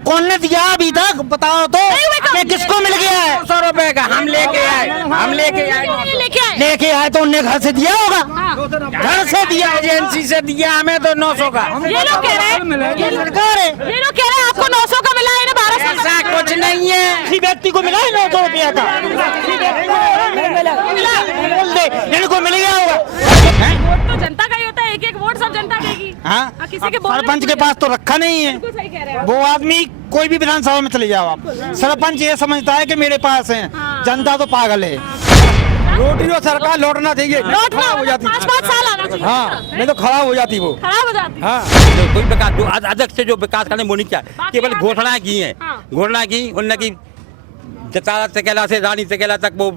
कौन ने दिया अभी तक बताओ तो, कि किसको मिल गया है? 100 रुपए का हम लेके आए लेके आए तो उनने घर से दिया होगा, घर से दिया, एजेंसी से दिया हमें तो 900 का। ये लोग कह रहे हैं, ये सरकार है। ये लोग कह रहे हैं आपको 900 का मिला है ना 1200 ऐसा कुछ नहीं है। किसी व्यक्ति को मिला है 900 रुपया का, इनको मिल गया होगा। वोट तो जनता का ही होता है, एक एक वोट सब जनता देगी। हाँ, किसी के बोलने सरपंच के पास तो रखा नहीं है। बिल्कुल सही कह रहे हैं। वो आदमी कोई भी विधानसभा में चले जाओ आप, सरपंच ये समझता है कि मेरे पास है, जनता तो पागल है। रोटी तो सरकार लौटना चाहिए, लौटना खराब हो जाती। 5-5 साल आना चाहिए। हाँ, नहीं तो खराब हो जाती वो। खराब हो जाती। हाँ, कोई विकास जो अध्यक्ष से जो विकास करने वो नहीं किया, केवल घोषणाएं की हैं। घोषणा की उनने की जतारा तकेला से रानी तकेला तक वो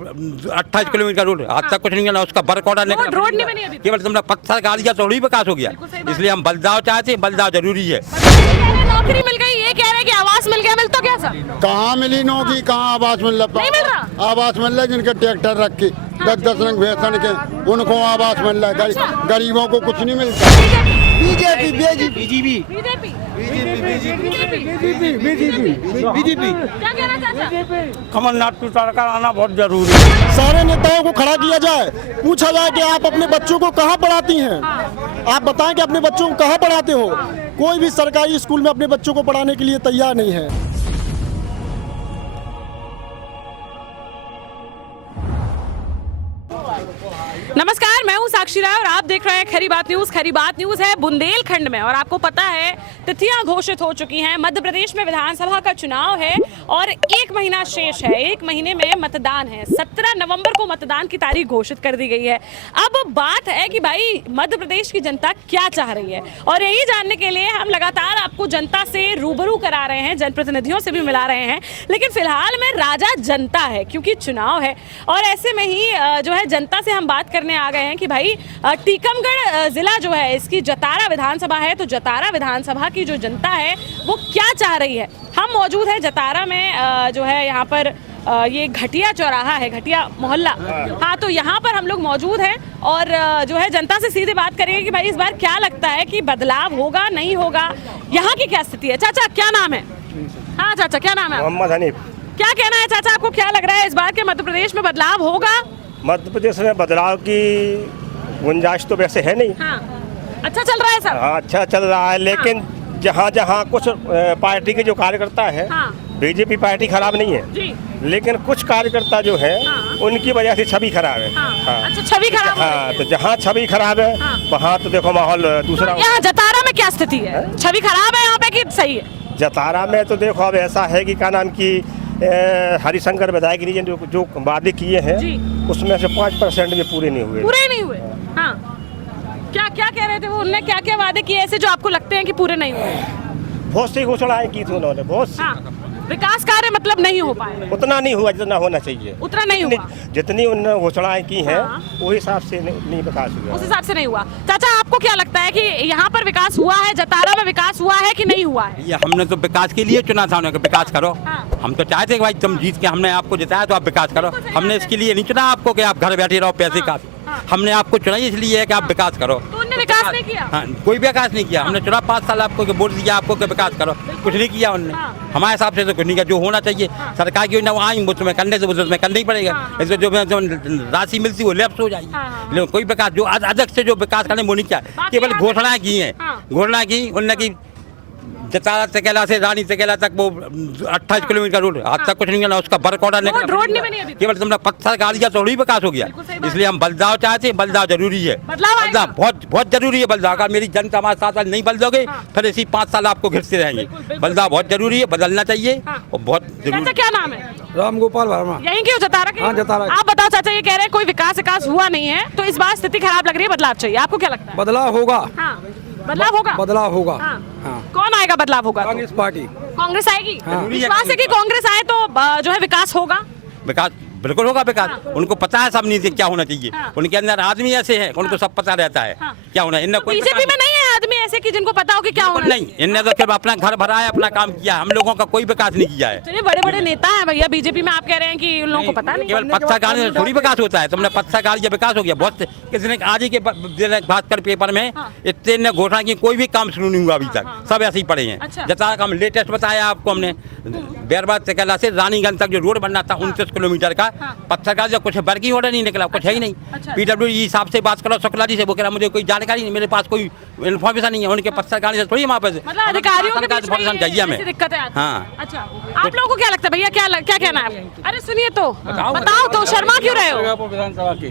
28 किलोमीटर रोड आज तक कुछ नहीं बना, उसका वर्क ऑर्डर रोड नहीं बनी अभी। केवल तुमने पत्थर गाड़ दिया तो ही विकास हो गया। इसलिए हम बदलाव चाहते हैं, बदलाव जरूरी है। नौकरी मिल गई, ये कह रहे हैं कि आवास मिल गया, मिल तो क्या सर? कहाँ मिली नौकरी, कहाँ आवास मिल रहा? नहीं मिल रहा। आवास मिल रहा है जिनके ट्रैक्टर रख के 10-10 रंग भैंसन के, उनको आवास मिल रहा है, गरीबों को कुछ नहीं मिलता। बीजेपी बीजेपी क्या कहना चाहता? कमलनाथ की सरकार आना बहुत जरूरी है। सारे नेताओं को खड़ा किया जाए, पूछा जाए कि आप अपने बच्चों को कहाँ पढ़ाती हैं, आप बताएं कि अपने बच्चों को कहाँ पढ़ाते हो। कोई भी सरकारी स्कूल में अपने बच्चों को पढ़ाने के लिए तैयार नहीं है। नमस्कार, मैं हूं साक्षी राय और आप देख रहे हैं खरी बात न्यूज। खरी बात न्यूज है बुंदेलखंड में और आपको पता है तिथियां घोषित हो चुकी हैं। मध्य प्रदेश में विधानसभा का चुनाव है और 1 महीना शेष है। 1 महीने में मतदान है। 17 नवंबर को मतदान की तारीख घोषित कर दी गई है। अब बात है कि भाई मध्य प्रदेश की जनता क्या चाह रही है और यही जानने के लिए हम लगातार आपको जनता से रूबरू करा रहे हैं, जनप्रतिनिधियों से भी मिला रहे हैं। लेकिन फिलहाल में राजा जनता है क्योंकि चुनाव है और ऐसे में ही जो है जनता से हम बात करने आ गए हैं कि भाई टीकमगढ़ जिला जो है इसकी जतारा विधानसभा है, तो जतारा विधानसभा की जो जनता है वो क्या चाह रही है। हम मौजूद है जतारा में, जो है यहाँ पर ये घटिया चौराहा है, घटिया मोहल्ला। हाँ, तो यहाँ पर हम लोग मौजूद हैं और जो है जनता से सीधे बात करेंगे कि भाई इस बार क्या लगता है कि बदलाव होगा नहीं होगा, यहाँ की क्या स्थिति है। चाचा क्या नाम है? हाँ चाचा क्या नाम है? मोहम्मद हनीफ। क्या कहना है चाचा, आपको क्या लग रहा है इस बार के मध्य प्रदेश में बदलाव होगा? मध्य प्रदेश में बदलाव की गुंजाइश तो वैसे है नहीं। हाँ, अच्छा चल रहा है सब। हाँ, अच्छा चल रहा है, लेकिन जहाँ जहाँ कुछ पार्टी के जो कार्यकर्ता है, बीजेपी पार्टी खराब नहीं है जी, लेकिन कुछ कार्यकर्ता जो है उनकी वजह से छवि खराब है। हाँ। अच्छा छवि खराब। हाँ, तो जहाँ छवि खराब है वहाँ तो देखो माहौल दूसरा। यहाँ जतारा में क्या स्थिति है? छवि खराब है यहाँ पे कि सही है? जतारा में तो देखो अब ऐसा है कि क्या नाम की हरिशंकर विधायक जी ने जो वादे किए हैं उसमें से 5% भी पूरे नहीं हुए। पूरे नहीं हुए? हाँ, क्या क्या कह रहे थे वो? उन्होंने क्या क्या वादे किए ऐसे जो आपको लगते हैं कि पूरे नहीं हुए? बहुत सी घोषणाएं की थी उन्होंने, बहुत सी। हाँ, विकास कार्य मतलब नहीं हो पाए, उतना नहीं हुआ जितना होना चाहिए। उतना नहीं हुआ जितनी उन्होंने घोषणाएं की हैं वो हिसाब से नहीं विकास हुआ, उस हिसाब से नहीं हुआ। चाचा आपको क्या लगता है कि यहाँ पर विकास हुआ है, जतारा में विकास हुआ है कि नहीं हुआ है? ये हमने तो विकास के लिए चुना था, उन्हें विकास करो। हम तो चाहते कि भाई तुम जीत के हमने आपको जिताया तो आप विकास करो। हमने इसके लिए नहीं चुना आपको कि आप घर बैठे रहो पैसे का। हमने आपको चुना इसलिए है कि आप विकास करो। तो उन्होंने विकास नहीं किया? हाँ, कोई विकास नहीं किया। हमने चुना 5 साल आपको वोट दिया आपको कि विकास करो, कुछ नहीं किया उन्होंने। हमारे हिसाब से तो कुछ नहीं किया। जो होना चाहिए सरकार की योजना वो आई उसमें करने से उसमें करना ही पड़ेगा। इसमें जो राशि मिलती वो लैप्स हो जाएगी। लेकिन कोई विकास जो अध्यक्ष से जो विकास करने वो नहीं किया, केवल घोषणाएं की हैं। घोषणा की उन्होंने की जतारा तकेला से रानी तकेला तक वो 28 किलोमीटर रोड आज तक कुछ नहीं बना, उसका वर्क ऑर्डर रोड नहीं बनी अभी। केवल तुमने पत्थर गाड़ दिया तो ही विकास हो गया। इसलिए हम बदलाव चाहते हैं, बदलाव जरूरी है। बदलाव बहुत बहुत जरूरी है। बदलाव अगर मेरी जनता हमारे साथ नहीं बदलोगे फिर इसी 5 साल आपको घिरते रहेंगे। बदलाव बहुत जरूरी है, बदलना चाहिए और बहुत जरूरी। क्या नाम है? राम गोपाल वर्मा। यहीं के जतारा के? हाँ, जतारा। आप बताओ चाचा, ये कह रहे हैं कोई विकास हुआ नहीं है तो इस बार स्थिति खराब लग रही है, बदलाव चाहिए। आपको क्या लगता है? बदलाव होगा। हाँ, बदलाव होगा। बदलाव होगा। हाँ। हाँ। कौन आएगा बदलाव होगा? कांग्रेस पार्टी। कांग्रेस आएगी? हाँ। विश्वास है कि कांग्रेस आए तो जो है विकास होगा? विकास बिल्कुल होगा। विकास उनको पता है सब नीति क्या होना चाहिए। उनके अंदर आदमी ऐसे हैं उनको सब पता रहता है क्या होना। इनने कोई बीजेपी में नहीं है आदमी ऐसे कि जिनको पता हो कि क्या होना नहीं, इनने तो सिर्फ अपना घर भरा है, अपना काम किया, हम लोगों का कोई विकास नहीं किया है। चलिए बड़े बड़े नेता हैं भैया बीजेपी में, आप कह रहे हैं कि उन लोगों को पता नहीं। केवल पक्षागार से थोड़ी विकास होता है, तुमने पक्षागार जब विकास हो गया बहुत किसी ने आज ही के भास्कर पेपर में इतने ने घोषणा की, कोई भी काम शुरू नहीं हुआ अभी तक, सब ऐसे ही पड़े हैं। अच्छा। जैसा हम लेटेस्ट बताया आपको हमने, बैरबाद से कहला से रानीगंज तक जो रोड बनना था 29 किलोमीटर का, पक्षागार जब कुछ वर्किंग ऑर्डर नहीं निकला, कुछ है ही नहीं। PWD हिसाब से बात करो शुक्ला जी से, वो कह रहा मुझे कोई जानकारी नहीं, मेरे पास कोई इन्फॉर्मेशन नहीं है, उनके पक्षागार से थोड़ी वहाँ पे मतलब अधिकारियों के बीच में इन्फॉर्मेशन चाहिए हमें। ऐसी दिक्कतें आती हैं। हाँ। अच्छा, आप लोगों को क्या लगता है भैया, क्या कहना है? अरे सुनिए तो, बताओ तो, शर्मा क्यों रहे हो?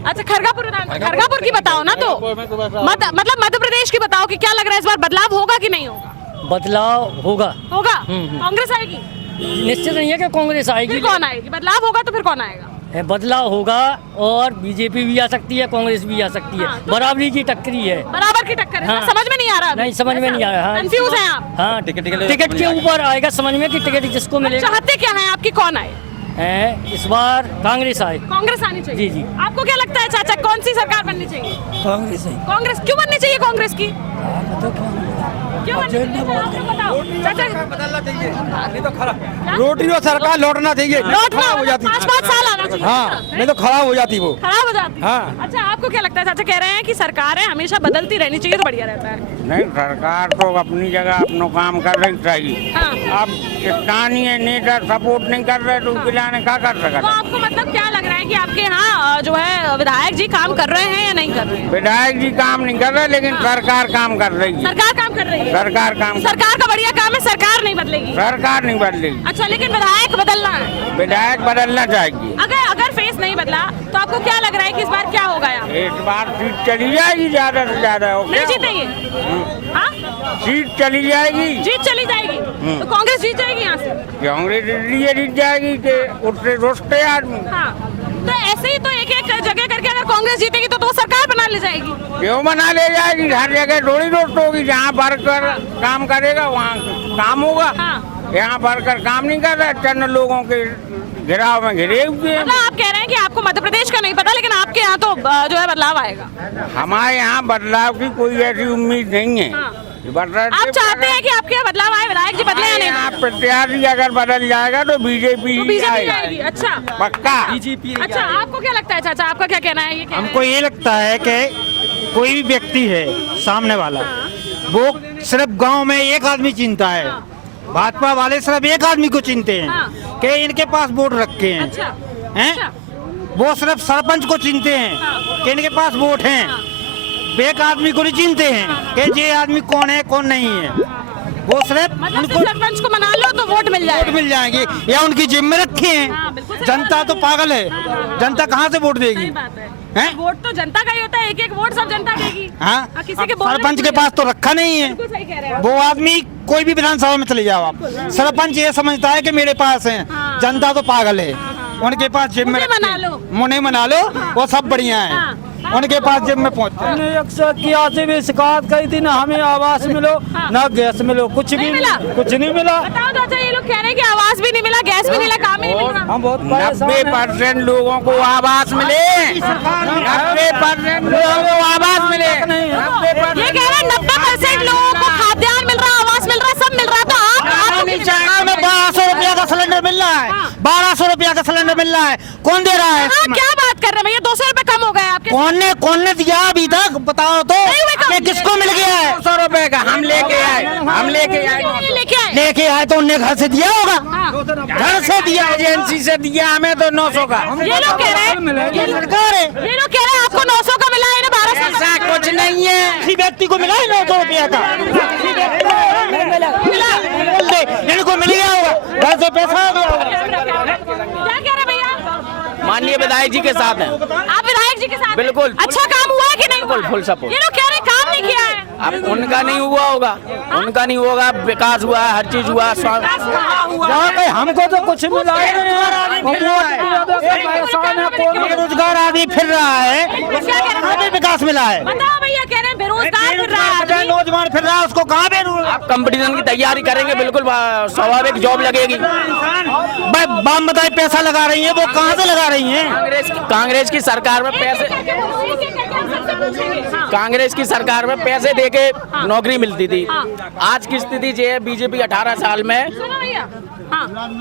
अच्छा, खरगापुर की बताओ ना तो, मतलब मध्य प्रदेश की बताओ कि क्या लग रहा है इस बार बदलाव होगा कि नहीं होगा? बदलाव होगा। होगा? कांग्रेस आएगी? निश्चित नहीं है कि कांग्रेस आएगी। फिर कौन आएगी? बदलाव होगा तो फिर कौन आएगा? बदलाव होगा और बीजेपी भी आ सकती है, कांग्रेस भी आ सकती है। बराबरी की टक्करी है। बराबर की टक्कर है। हाँ। समझ में नहीं आ रहा? नहीं समझ में नहीं आ रहा। कंफ्यूज हैं आप? हाँ, टिकट के ऊपर आएगा समझ में कि टिकट किसको मिलेगा। चाहते क्या है आपकी, कौन आए? इस बार कांग्रेस आए। कांग्रेस आनी चाहिए। जी। आपको क्या लगता है चाचा, कौन सी सरकार बननी चाहिए? कांग्रेस क्यों बननी चाहिए? कांग्रेस की क्यों बननी चाहिए? आप लोग बताओ चाचा। बदलना चाहिए, नहीं तो खराब रोटी और सरकार लौटना चाहिए, खराब हो जाती। 5-5 साल आना चाहिए। हाँ, नहीं तो खराब हो जाती वो। खराब हो जाती। हाँ। अच्छा, आपको क्या लगता है चाचा? कह रहे हैं कि सरकारें हमेशा बदलती रहनी चाहिए तो बढ़िया रहता है। नहीं, सरकार तो अपनी जगह अपना काम कर रही चाहिए। हाँ। अब स्थानीय नेता सपोर्ट नहीं कर रहे तो उसके लिए क्या कर तो सकते? आपको मतलब क्या लग रहा है कि आपके यहाँ जो है विधायक जी काम कर रहे हैं या नहीं कर रहे हैं? विधायक जी काम नहीं कर रहे, लेकिन सरकार काम कर रही है। सरकार काम कर रही है। सरकार का बढ़िया काम है, सरकार नहीं बदलेगी। सरकार नहीं बदलेगी। अच्छा, लेकिन विधायक बदलना है। विधायक बदलना चाहिए। अगर फेस नहीं बदला तो आपको क्या लग रहा है कि इस बार क्या होगा यहाँ? इस बार सीट चली जाएगी ज्यादा से ज्यादा। नहीं जीतेंगे? हाँ, सीट चली जाएगी। जीत चली जाएगी तो कांग्रेस जीत जाएगी यहाँ से? कांग्रेस इसलिए जीत जाएगी कि उससे रुष्टे आदमी। हाँ, तो ऐसे ही तो एक जगह करके अगर कांग्रेस जीतेगी तो वो सरकार बना ले जाएगी। क्यों बना ले जाएगी? हर जगह थोड़ी दोस्त होगी, जहाँ वर्कर काम करेगा वहाँ काम होगा। हाँ। यहाँ वर्कर काम नहीं कर रहा, चंद लोगों के घेराव में घिरे हुए हैं। मतलब आप कह रहे हैं कि आपको मध्य प्रदेश का नहीं पता, लेकिन आपके यहाँ तो जो है बदलाव आएगा। हमारे यहाँ बदलाव की कोई ऐसी उम्मीद नहीं है। हाँ। आप चाहते हैं कि आपके यहाँ बदलाव आए, विधायक जी बदले या नहीं? आप प्रत्याशी अगर बदल जाएगा तो बीजेपी आएगी। अच्छा, पक्का। अच्छा, आपको क्या लगता है चाचा, आपका क्या कहना है? ये हमको ये लगता है कि कोई भी व्यक्ति है सामने वाला, वो सिर्फ गांव में एक आदमी चिंता है। भाजपा वाले सिर्फ एक आदमी को चिंते हैं कि इनके पास वोट रखे हैं। हैं? वो सिर्फ सरपंच को चिंते हैं कि इनके पास वोट हैं। एक आदमी को नहीं चिंते हैं कि ये आदमी कौन है कौन नहीं है। वो सिर्फ उनको सरपंच को मना लो तो वोट मिल जाएंगे या उनकी जिम में रखे हैं। जनता तो पागल है, जनता कहाँ से वोट देगी? हैं? वोट तो जनता का ही होता है, एक वोट सब जनता देगी। हाँ, किसी के सरपंच के पास तो रखा नहीं है। सही कह रहे हैं। वो आदमी कोई भी विधानसभा में चले जाओ आप, सरपंच ये समझता है कि मेरे पास है। जनता तो पागल है, उनके पास जिम में मुझे मना लो, वो सब बढ़िया है, उनके पास जिम में पहुँचते भी शिकायत करी थी ना, हमें आवास मिलो ना गैस मिलो, कुछ नहीं मिला। बताओ तो। अच्छा, ये लोग कह रहे हैं कि आवास भी नहीं मिला, गैस भी नहीं मिला, काम ही नहीं मिला। हम बहुत 90% लोगों को आवास मिले। 90% लोगों को आवास मिले। ये कह रहे हैं 90% लोगों को खाद्यान्न मिल रहा, आवास मिल रहा, सब मिल रहा। तो आप 1200 रुपया का सिलेंडर मिल रहा है, 1200 रुपया का सिलेंडर मिल रहा है, कौन दे रहा है? क्या बात कर रहे हैं भैया, 200 रुपए कम हो गए आपके? कौन ने दिया अभी तक? बताओ तो कि किसको मिल गया है? 200 रुपए का हम लेके आए। लेके आए तो उनने घर से दिया होगा। घर से दिया, एजेंसी से दिया, हमें तो 900 का। ये लोग कह रहे हैं, ये सरकार है। ये लोग कह रहे हैं आपको 900 का मिला है, इन्हें 1200 ऐसा कुछ नहीं है। किसी व्यक्ति को मिला है 900 रुपया का? इनको मिल गया होगा, घर से पैसा आ गया होगा। क्या कह रहे हैं भैया? माननीय विधायक जी के साथ हैं। आप विधायक जी के साथ? बिल्कुल। अच्छा काम हुआ है कि नहीं? बिल्कुल, फुल सपोर्ट। ये लोग कह रहे हैं काम नहीं किया है। अब उनका नहीं हुआ होगा, उनका नहीं होगा, विकास हुआ, हर चीज हुआ। हमको तो कुछ मिला ही नहीं। रोजगार आदि फिर रहा है, विकास मिला है। बताओ भैया, कह रहे हैं बेरोजगार फिर रहा है आदमी। नौजवान फिर रहा है, उसको कहाँ बेरोजगार? आप कंपटीशन की तैयारी करेंगे बिल्कुल स्वाभाविक जॉब लगेगी। बाम बताए पैसा लगा रही है, वो कहाँ से लगा रही है? कांग्रेस की सरकार में पैसे, कांग्रेस की सरकार में पैसे देके नौकरी मिलती थी। आज की स्थिति ये है बीजेपी 18 साल में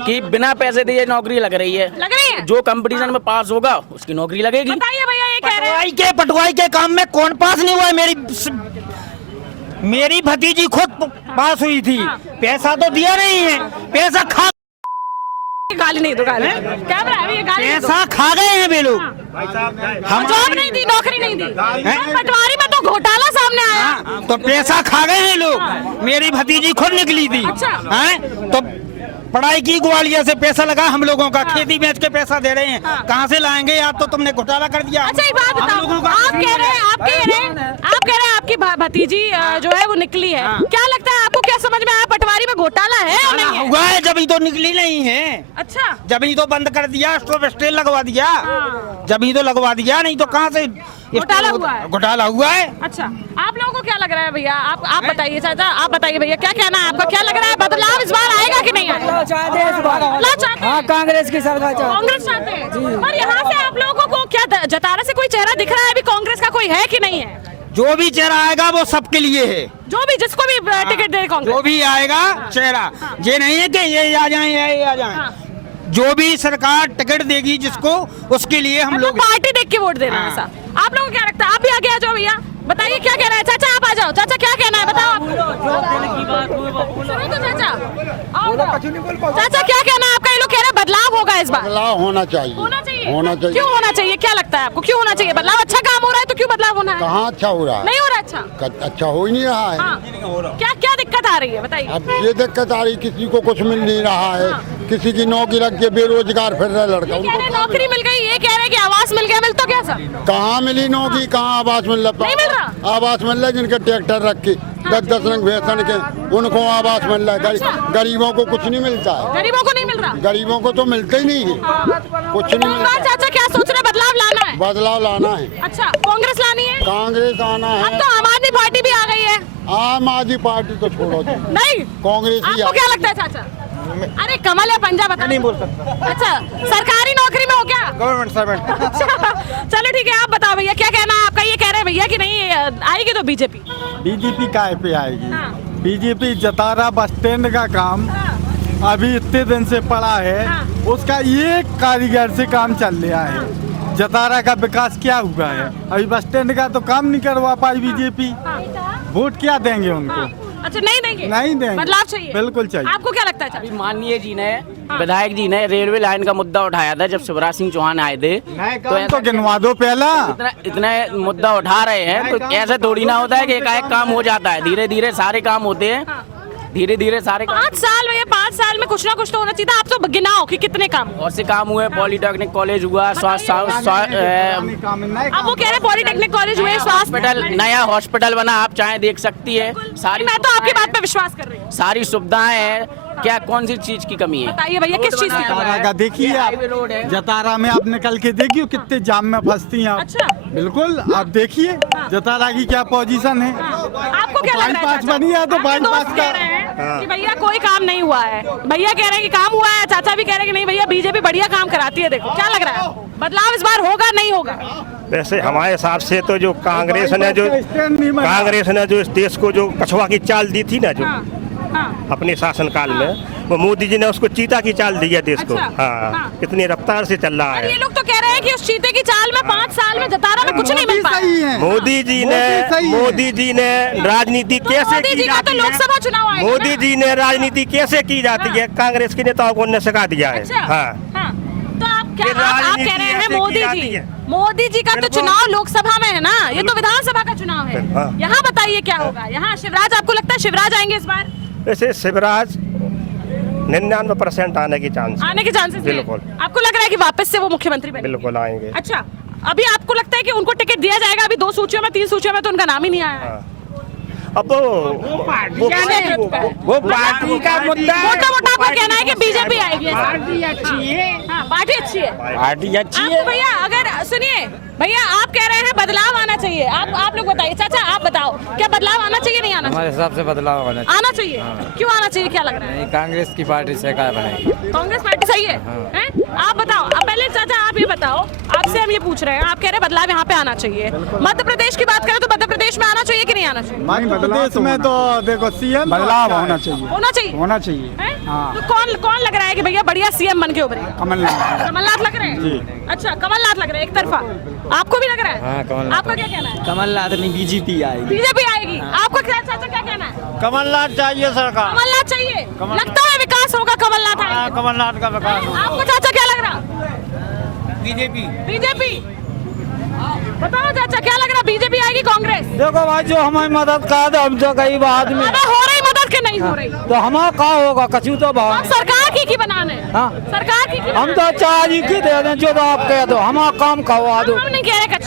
कि बिना पैसे दिए नौकरी लग रही है। जो कंपटीशन में पास होगा उसकी नौकरी लगेगी। बताइए भैया, ये कह रहे हैं पटवाई के काम में कौन पास नहीं हुआ है? मेरी भतीजी खुद पास हुई थी, पैसा तो दिया नहीं है, पैसा खा, गाली नहीं दो, गाली कैमरा है, ये गाली नहीं दो। पैसा खा गए हैं वे लोग। हम जॉब नहीं दी, नौकरी नहीं दी, पटवारी में तो घोटाला सामने आया। तो पैसा खा गए हैं लोग। मेरी भतीजी खुद निकली थी। हैं? तो पढ़ाई की ग्वालियर से पैसा लगा हम लोगों का, खेती बेच के पैसा दे रहे हैं, कहाँ से लाएंगे? आप तो तुमने घोटाला कर दिया। अच्छा, एक बात बताओ, आप कह रहे हैं आपकी भतीजी जो है वो निकली है, क्या लगता है आपको? क्या समझ में आया, पटवारी में घोटाला है या नहीं है? हुआ है, जब तो निकली नहीं है। अच्छा, जब ही तो बंद कर दिया, स्टॉप स्टेल लगवा दिया, जब ही तो लगवा दिया, नहीं तो कहाँ से घोटाला हुआ है? घोटाला हुआ है। अच्छा, आप लोगों को क्या लग रहा है भैया? आप बताइए चाचा, आप बताइए भैया, क्या कहना है आपका? क्या लग रहा है, बदलाव इस बार आएगा कि नहीं आएगा? बदलाव चाहते हैं? कांग्रेस की सरकार कांग्रेस चाहते हैं। और यहाँ से आप लोगों को क्या जतारा से कोई चेहरा दिख रहा है अभी कांग्रेस का, कोई है कि नहीं है? जो भी चेहरा आएगा वो सबके लिए है, जो भी जिसको भी टिकट दे कांग्रेस, जो भी आएगा चेहरा, ये नहीं है कि ये आ जाए, ये आ जाए। जो भी सरकार टिकट देगी जिसको, उसके लिए हम लोग पार्टी देख के वोट दे रहे हैं। ऐसा आप लोगों को क्या लगता है? आप भी आगे आ जाओ भैया, बताइए क्या कह रहा है चाचा? आप आ जाओ चाचा, क्या कहना है बताओ? सुनो तो चाचा, चाचा क्या कहना है आपका? ये लोग कह रहे हैं बदलाव होगा इस बार। बदलाव होना चाहिए, होना चाहिए, होना चाहिए। क्यों होना चाहिए? क्या लगता है आपको, क्यों होना चाहिए बदलाव? अच्छा काम हो रहा है तो क्यों बदलाव होना है? कहाँ अच्छा हो रहा है? नहीं हो रहा अच्छा? अच्छा हो ही नहीं रहा है। क्या क्या दिक्कत आ रही है बताइए? अब ये दिक्कत आ रही, किसी को कुछ मिल नहीं रहा है, किसी की नौकरी लग के बेरोजगार फिर रहा लड़का, ये कह रहे नौकरी मिल गई, ये कह रहे कि आवास मिल गया, मिल तो क्या सर? कहाँ मिली नौकरी, कहाँ आवास मिल रहा? नहीं मिल रहा। आवास मिल रहा है जिनके ट्रैक्टर रख के 10-10 रंग भैंसन के, उनको आवास मिल रहा है। गरीबों को कुछ नहीं मिलता है, गरीबों को नहीं मिल रहा, गरीबों को तो मिलता ही नहीं है, कुछ नहीं मिलता। चाचा क्या सोच रहे, बदलाव लाना है? बदलाव लाना है। अच्छा, कांग्रेस लानी है? कांग्रेस आना अब है। तो आम आदमी पार्टी भी आ गई है। आम आदमी पार्टी तो छोड़ो जी, नहीं, कांग्रेस ही आपको क्या लगता है चाचा? अरे कमल या पंजा बता। नहीं बोल सकता। अच्छा, सरकारी नौकरी में हो क्या? Government servant. अच्छा, चलो ठीक है, आप बताओ भैया क्या कहना है आपका? ये कह रहे हैं भैया कि नहीं आएगी तो बीजेपी। बीजेपी काय पे आएगी? हाँ। बीजेपी जतारा बस स्टैंड का काम अभी इतने दिन से पड़ा है, हाँ। उसका एक कारीगर से काम चल रहा है। जतारा का विकास क्या हुआ है? अभी बस स्टैंड का तो काम नहीं करवा पाई बीजेपी। वोट क्या देंगे उनको? अच्छा, नहीं देंगे? नहीं देंगे। बदलाव चाहिए? बिल्कुल चाहिए। आपको क्या लगता है अभी चाचा? माननीय जी ने, विधायक जी ने रेलवे लाइन का मुद्दा उठाया था जब शिवराज सिंह चौहान आए थे। तो गिनवा दो पहला। इतना मुद्दा उठा रहे हैं तो ऐसे थोड़ी ना होता है कि एकाएक काम हो जाता है, धीरे धीरे सारे काम होते हैं, धीरे धीरे सारे काम। 5 साल में, 5 साल में कुछ ना कुछ तो होना चाहिए था। आप तो गिनाओ कि कितने काम। बहुत से काम हुए, पॉलिटेक्निक कॉलेज हुआ, स्वास्थ्य अब वो कह रहे पॉलिटेक्निक कॉलेज हुए, स्वास्थ्य हॉस्पिटल, नया हॉस्पिटल बना, आप चाहे देख सकती है। सारी, मैं तो आपकी बात पे विश्वास कर रही हूँ। सारी सुविधाएं हैं, क्या कौन सी चीज की कमी है? बताइए भैया, किस चीज की? जतारा का देखिए आप, जतारा में आप निकल के देखिए कितने जाम में फंसती हैं आप। अच्छा। बिल्कुल, आप देखिए जतारा की क्या पोजीशन है। आपको क्या लग रहा है बाईपास चाचा? बनी है तो आपके दोस्त बाईपास कह रहे हैं कि भैया कोई काम नहीं हुआ है, भैया कह रहे हैं कि काम हुआ है, चाचा भी कह रहे हैं कि नहीं भैया बीजेपी बढ़िया काम कराती है। देखो क्या लग रहा है, बदलाव इस बार होगा नहीं होगा? वैसे हमारे हिसाब से तो जो कांग्रेस ने जो इस देश को जो कछुआ की चाल दी थी ना, जो अपने शासनकाल में, वो मोदी जी ने उसको चीता की चाल दी है देश को। अच्छा, हाँ, कितनी रफ्तार से चल रहा ये है। लोग तो कह रहे हैं कि उस चीते की चाल में 5 साल में जतारा में कुछ नहीं मिल पाया। मोदी जी ने राजनीति कैसे मोदी की जी का तो जाती है, लोकसभा चुनाव आएगा मोदी ना? जी ने राजनीति कैसे की जाती है, कांग्रेस के नेताओं को उन्होंने सिखा दिया है। अच्छा, हाँ, तो आप क्या ये आप राजनीति कह रहे हैं ऐसे की मोदी जाती जी, है। मोदी जी का तो बिल्कुल। चुनाव लोकसभा में है ना, ये तो विधानसभा का चुनाव है। हाँ। यहाँ बताइए क्या होगा? यहाँ शिवराज, आपको लगता है शिवराज आएंगे इस बार? वैसे शिवराज 99% आने की चांस, आने के चांसेस हैं? बिल्कुल। आपको लग रहा है कि वापस से वो मुख्यमंत्री बने? बिल्कुल आएंगे। अच्छा, अभी आपको लगता है कि उनको टिकट दिया जाएगा? अभी 2 सूचियों में, 3 सूचियों में तो उनका नाम ही नहीं आया है। अब वो पार्टी का मुद्दा, मोटा मोटा आपका कहना है कि बीजेपी आएगी? पार्टी अच्छी है, हाँ, पार्टी अच्छी अच्छी है? पार्टी अच्छी आपको भैया अगर सुनिए भैया, आप कह रहे हैं बदलाव आना चाहिए, आप लोग बताइए। चाचा आप बताओ, क्या बदलाव आना चाहिए नहीं आना चाहिए? हमारे हिसाब से बदलाव आना आना चाहिए। क्यों आना चाहिए, क्या लग रहा है? चाहिए। कांग्रेस की पार्टी सरकार बनेगी। कांग्रेस पार्टी सही है, हैं? आप बताओ। अब पहले चाचा आप ये बताओ, आपसे हम ये पूछ रहे हैं, आप कह रहे हैं बदलाव यहाँ पे आना चाहिए। मध्य प्रदेश की बात करें तो मध्य प्रदेश में आना चाहिए कि नहीं आना चाहिए? मध्य प्रदेश में तो देखो सीएम बदलाव होना चाहिए, होना चाहिए, होना चाहिए। हैं? हाँ। तो कौन लग रहा है कि भैया बढ़िया सीएम बन के उभरे? कमलनाथ। कमलनाथ लग रहे हैं? अच्छा, कमलनाथ लग रहे हैं एक तरफा, आपको भी लग रहा है? हाँ, कमलनाथ। आपका क्या कहना है? कमलनाथ नहीं, बीजेपी आएगी। बीजेपी आएगी। आपका क्या चाचा क्या कहना है? कमलनाथ चाहिए सरकार, कमलनाथ चाहिए। लगता है विकास होगा कमलनाथ आएंगे। कमलनाथ का विकास। आपको चाचा क्या लग रहा? बीजेपी। बीजेपी। बताओ चाचा क्या लग रहा, बीजेपी आएगी कांग्रेस? देखो भाई, जो हमारी मदद का तो हम तो गरीब आदमी, अबे हो रही मदद के नहीं हो रही? तो हमारा का होगा, कछु तो भाव अब सरकार की बनाने? हाँ। सरकार की हम तो चार ही की दे दें, जो तो आप कह दो, हमारा काम करवा दो। हम नहीं कह रहे कुछ।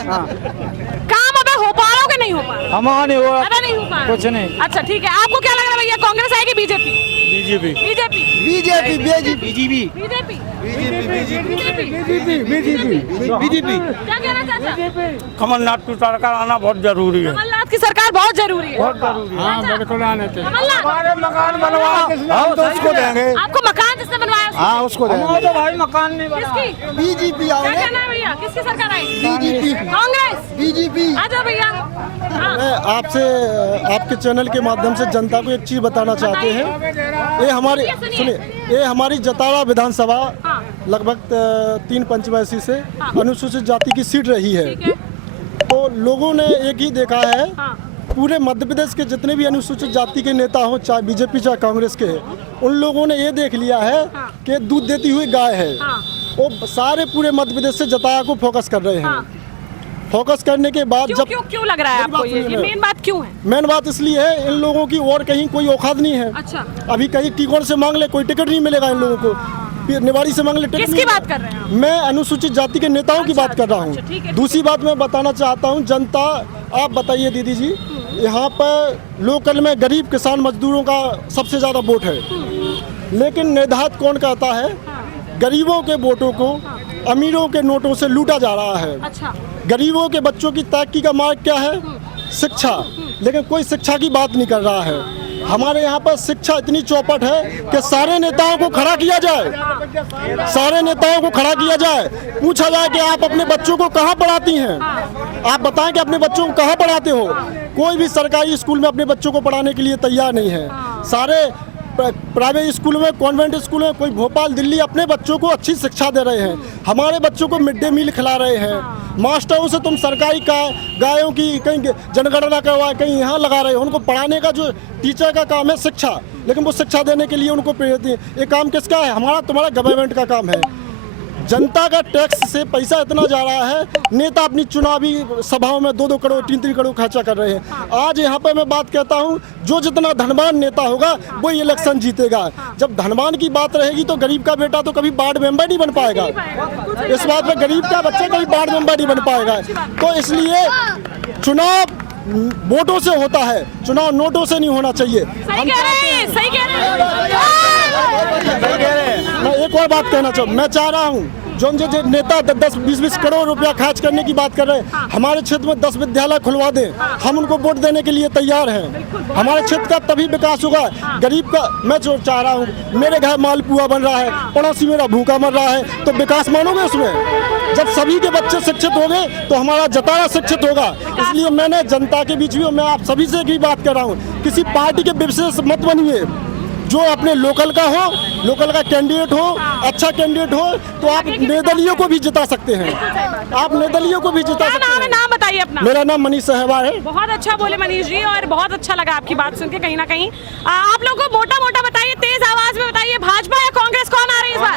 काम अबे हो पा रहा हो कि नहीं हो पा रहा? हमारा नहीं हो अबे नहीं हो पा रहा। कुछ नहीं। अच्छा ठीक है, आपको क्या लग रहा है भैया, कांग्रेस आएगी BJP? BJP. BJP. BJP BJP. BJP. BJP. क्या कहना चाचा? कमलनाथ की सरकार आना बहुत जरूरी है। कमलनाथ की सरकार बहुत जरूरी है। हाँ बिल्कुल आने चाहिए। कमलनाथ हमारे मकान बनवा हम तो उसको देंगे। आपको मकान जिसने बनवाया उसको? हाँ उसको देंगे। हमारा तो भाई मकान नहीं बना। किसकी? बीजेपी क्या कहना है भैया, किसकी सरकार आएगी? बीजेपी कांग्रेस। बीजेपी। आ जाओ भैया। हाँ। मैं आपसे आपके चैनल के माध्यम से जनता को एक चीज बताना चाहते हैं। ये हमारी सुनिए, ये हमारी जतारा विधानसभा हाँ। लगभग 3 पंचवैसी से अनुसूचित जाति की सीट रही है। ठीक है। तो लोगों ने एक ही देखा है, हाँ। पूरे मध्य प्रदेश के जितने भी अनुसूचित जाति के नेता हों, चाहे बीजेपी चाहे कांग्रेस के, उन लोगों ने ये देख लिया है कि दूध देती हुई गाय है। हाँ। वो सारे पूरे मध्य प्रदेश से जतारा को फोकस कर रहे हैं। हाँ। फोकस करने के बाद क्यों क्यों क्यों लग रहा है आपको ये मेन बात क्यों है? मेन बात इसलिए है, इन लोगों की और कहीं कोई औकात नहीं है। अच्छा। अभी कहीं टिकट से मांग ले, कोई टिकट नहीं मिलेगा इन लोगों को। फिर निवाड़ी से मांग ले, टिकट किसकी नहीं बात मिलेगा। कर रहे हैं आप? मैं अनुसूचित जाति के नेताओं की अच्छा, बात कर रहा अच्छा, ठीक है, हूँ। दूसरी बात मैं बताना चाहता हूँ, जनता आप बताइए दीदी जी, यहाँ पर लोकल में गरीब किसान मजदूरों का सबसे ज़्यादा वोट है, लेकिन निर्धारित कौन कहता है? गरीबों के वोटों को अमीरों के नोटों से लूटा जा रहा है। अच्छा। गरीबों के बच्चों की तरक्की का मार्ग क्या है? शिक्षा। लेकिन कोई शिक्षा की बात नहीं कर रहा है। हमारे यहाँ पर शिक्षा इतनी चौपट है कि सारे नेताओं को खड़ा किया जाए, सारे नेताओं को खड़ा किया जाए, पूछा जाए कि आप अपने बच्चों को कहाँ पढ़ाती हैं, आप बताएं कि अपने बच्चों को कहाँ पढ़ाते हो। कोई भी सरकारी स्कूल में अपने बच्चों को पढ़ाने के लिए तैयार नहीं है। सारे प्राइवेट स्कूल में, कॉन्वेंट स्कूल में, कोई भोपाल दिल्ली अपने बच्चों को अच्छी शिक्षा दे रहे हैं। हमारे बच्चों को मिड डे मील खिला रहे हैं। मास्टरों से तुम सरकारी गायों की कहीं जनगणना करवा कहीं यहाँ लगा रहे हो। उनको पढ़ाने का जो टीचर का काम है शिक्षा, लेकिन वो शिक्षा देने के लिए उनको प्रेरित नहीं। ये काम किसका है? हमारा तुम्हारा गवर्नमेंट का काम है। जनता का टैक्स से पैसा इतना जा रहा है, नेता अपनी चुनावी सभाओं में 2-2 करोड़ 3-3 करोड़ खर्चा कर रहे हैं। आज यहाँ पर मैं बात कहता हूँ, जो जितना धनवान नेता होगा वो इलेक्शन जीतेगा। जब धनवान की बात रहेगी तो गरीब का बेटा तो कभी वार्ड मेंबर नहीं बन पाएगा। इस बात में गरीब का बच्चा कभी वार्ड मेंबर नहीं बन पाएगा। तो इसलिए चुनाव वोटों से होता है, चुनाव नोटों से नहीं होना चाहिए। सही कह रहे हैं, सही कह रहे हैं। मैं एक और बात कहना चाहूँ, मैं चाह रहा हूँ जो नेता 10-20 करोड़ रुपया खर्च करने की बात कर रहे हैं, हमारे क्षेत्र में 10 विद्यालय खुलवा दें, हम उनको वोट देने के लिए तैयार हैं। हमारे क्षेत्र का तभी विकास होगा। गरीब का मैं जो चाह रहा हूँ, मेरे घर मालपुआ बन रहा है, पड़ोसी मेरा भूखा मर रहा है, तो विकास मानोगे उसमें? जब सभी के बच्चे शिक्षित होंगे तो हमारा जतारा शिक्षित होगा। इसलिए मैंने जनता के बीच में मैं आप सभी से भी बात कर रहा हूँ, किसी पार्टी के विशेष मत बनिए। जो अपने लोकल का हो, लोकल का कैंडिडेट हो, अच्छा कैंडिडेट हो, तो आप निर्दलीयों को भी जिता सकते हैं। आप निर्दलीयों को भी जिता सकते हैं। नाम बताइए अपना। मेरा नाम मनीष सहवाग है। बहुत अच्छा बोले मनीष जी, और बहुत अच्छा लगा आपकी बात सुन के। कहीं ना कहीं आप लोगों को मोटा मोटा बताइए, तेज आवाज में बताइए, भाजपा या कांग्रेस कौन आ रही है इस बार?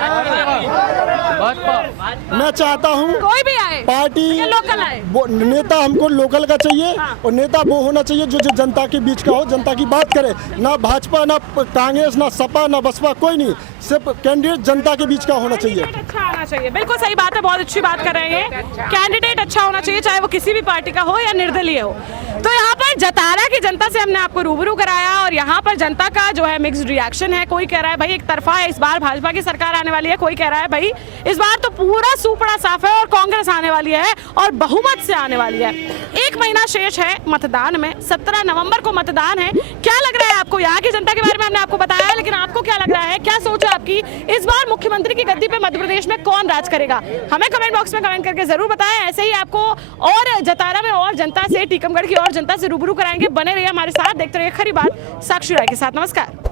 मैं चाहता हूँ कोई भी आए, पार्टी लोकल आए। नेता हमको लोकल का चाहिए, और नेता वो होना चाहिए जो जनता के बीच का हो, जनता की बात करे। ना भाजपा, ना कांग्रेस, ना सपा, ना बसपा, कोई नहीं, सिर्फ कैंडिडेट जनता के बीच का होना चाहिए। अच्छा होना चाहिए, बिल्कुल सही बात है, बहुत अच्छी बात कर रहे हैं। कैंडिडेट अच्छा होना चाहिए, चाहे वो किसी भी पार्टी का हो या निर्दलीय हो। तो यहाँ पर जतारा की जनता से हमने आपको रूबरू कराया और यहाँ पर जनता का जो है मिक्स्ड रिएक्शन है। कोई कह रहा है भाई एक तरफा है, इस बार भाजपा की सरकार आने वाली है। कोई कह रहा है भाई इस बार तो पूरा सूपड़ा साफ है और कांग्रेस आने वाली है और बहुमत से आने वाली है। 1 महीना शेष है मतदान में, 17 नवंबर को मतदान है। क्या लग रहा है आपको? यहाँ की जनता के बारे में हमने आपको बताया है, लेकिन आपको क्या लग रहा है? क्या सोच है आपकी? इस बार मुख्यमंत्री की गद्दी पे मध्य प्रदेश में कौन राज करेगा? हमें कमेंट बॉक्स में कमेंट करके जरूर बताएं। ऐसे ही आपको और जतारा में और जनता से, टीकमगढ़ की और जनता से रूबरू कराएंगे। बने रहिए हमारे साथ, देखते रहिए खरी बात साक्षी राय के साथ। नमस्कार।